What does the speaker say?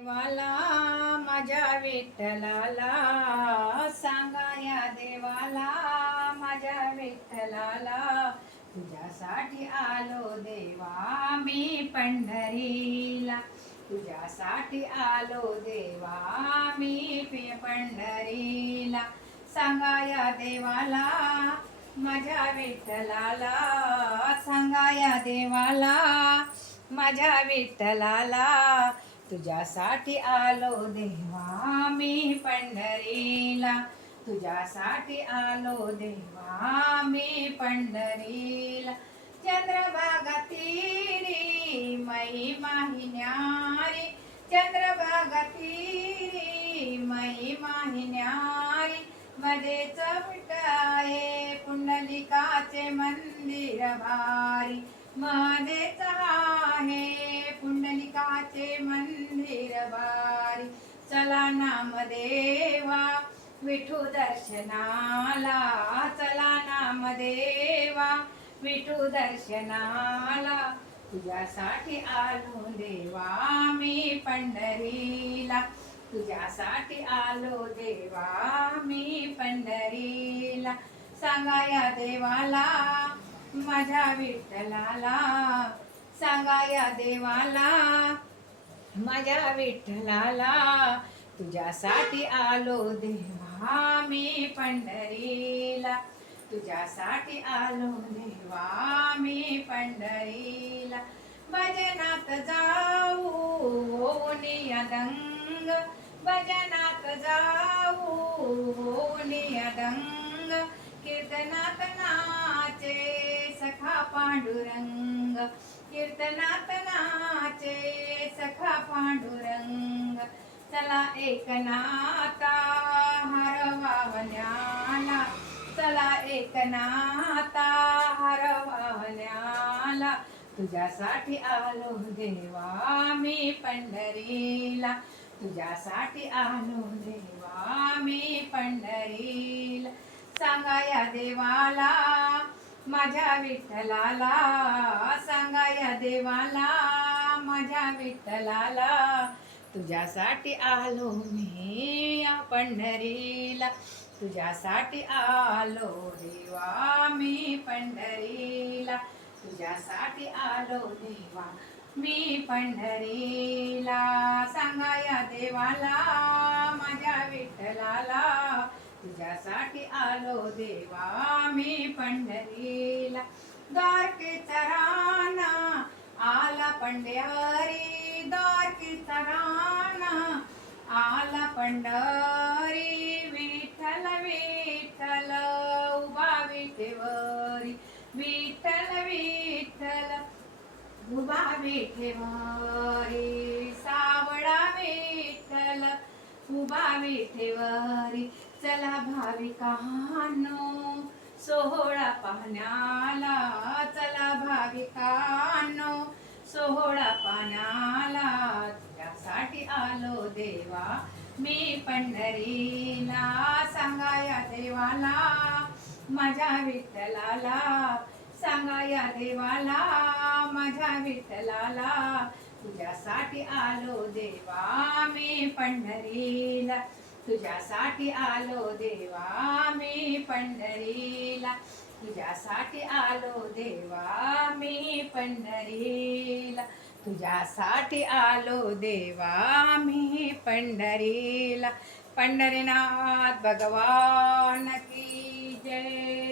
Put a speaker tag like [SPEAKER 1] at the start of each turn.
[SPEAKER 1] देवाला माझ्या विठ्ठलाला. सांगा या देवाला माझ्या विठ्ठलाला. तुझ्यासाठी आलो देवा मी पंढरीला. तुझ्यासाठी आलो देवा मी पंढरीला. सांगा या देवाला माझ्या विठ्ठलाला. सांगा या देवाला माझ्या विठ्ठलाला. तुझ्यासाठी आलो देवा मी पंढरीला. तुझ्यासाठी आलो देवा मी पंढरीला. चंद्रभागा तीरी मई माहिन्यारी चंद्रभागा तीरी मई माहिन्यारी मध्ये विटाये पुंडलिकाचे मंदिर भारी. मध्ये आहे देवाचे मंदिर बारी चला नामदेवा विठू दर्शनाला. चला नाम देवा विठू दर्शनाला. तुझ्यासाठी आलो देवा मी पंढरीला. तुझ्यासाठी आलो देवा मी पंढरीला. सांगा या देवाला माझ्या विठ्ठलाला. सांगा या देवाला माझ्या विठ्ठलाला तुझ्यासाठी आलो देवा मी पंढरीला. तुझ्यासाठी आलो देवा मी पंढरीला. भजनात जाऊ नियदंग भजनात जाऊ नियदंग कीर्तनात नाचे सखा पांडुरंग. कीर्तनात नाचे सखा पांडुरंग. चला एकनाथा हरवावण्याला चला एकनाथा हरवावण्याला तुझ्यासाठी आलो देवा मी पंढरीला. तुझ्यासाठी आलो देवा मी पंढरीला. सांगा या देवाला माझ्या विठ्ठलाला सांगा या देवाला माझ्या विठ्ठलाला तुझ्यासाठी आलो मी या पंढरीला. तुझ्यासाठी आलो देवा मी पंढरीला. तुझ्यासाठी आलो देवा मी पंढरीला. सांगा या देवाला माझ्या विठ्ठलाला तुझ्यासाठी आलो देवा मी पंढरीला. द्वारकेचा राणा आला पंढरी. द्वारकेचा राणा आला पंढरी. विठ्ठल विठ्ठल उभा विठेवरी. विठ्ठल विठ्ठल उभा विठेवरी. सावळा विठ्ठल उभा विठेवरी. चला भाविकांनो सोहळा पाहण्याला. चला भाविकानो सोहळा पाहण्याला. तुझ्यासाठी आलो देवा मी पंढरीला. सांगा या देवाला माझ्या विठ्ठलाला. सांगा या देवाला माझ्या विठ्ठलाला. तुझ्यासाठी आलो देवा मी पंढरीला. तुझ्यासाठी आलो देवा मी पंढरीला. तुझ्यासाठी आलो देवा मी पंढरीला. तुझ्यासाठी आलो देवा मी पंढरीला. पंढरीनाथ भगवान की जय.